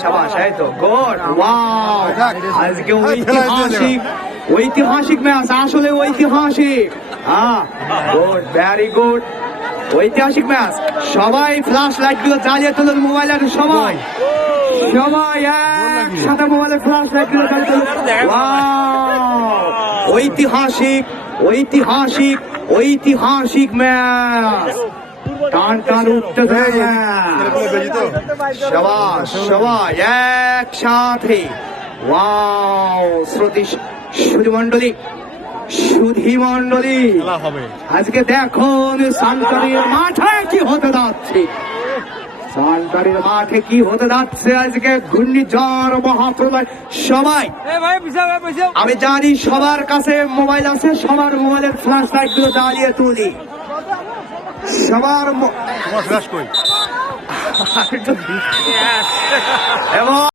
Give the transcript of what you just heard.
শাবাশ, এই তো good, wow, আজকে ঐতিহাসিক ম্যাচ, আসলে ঐতিহাসিক। গুড, ভেরি গুড, ঐতিহাসিক ম্যাচ। সবাই ফ্ল্যাশ লাইট গুলো জ্বালিয়ে তুলুন, মোবাইলের সবাই সবাই একসাথে মোবাইলের ফ্ল্যাশ লাইট গুলো জ্বালিয়ে তুলুন। ওয়াও, ঐতিহাসিক ঐতিহাসিক ঐতিহাসিক ম্যাচ। টান টান উঠতে থাকে, সবাই সবাই একসাথে। ওয়াও, সুধী মন্ডলী আজকে দেখুন সান্তারির মাঠে কি হতে যাচ্ছে, সান্তারির মাঠে কি হতে যাচ্ছে আজকে। ঘূর্ণিঝড় মহাপ্রলয়। সবাই, আমি জানি সবার কাছে মোবাইল আছে, সবার মোবাইলের ফ্ল্যাশ লাইট গুলো জ্বালিয়ে তুলি। সবার এবং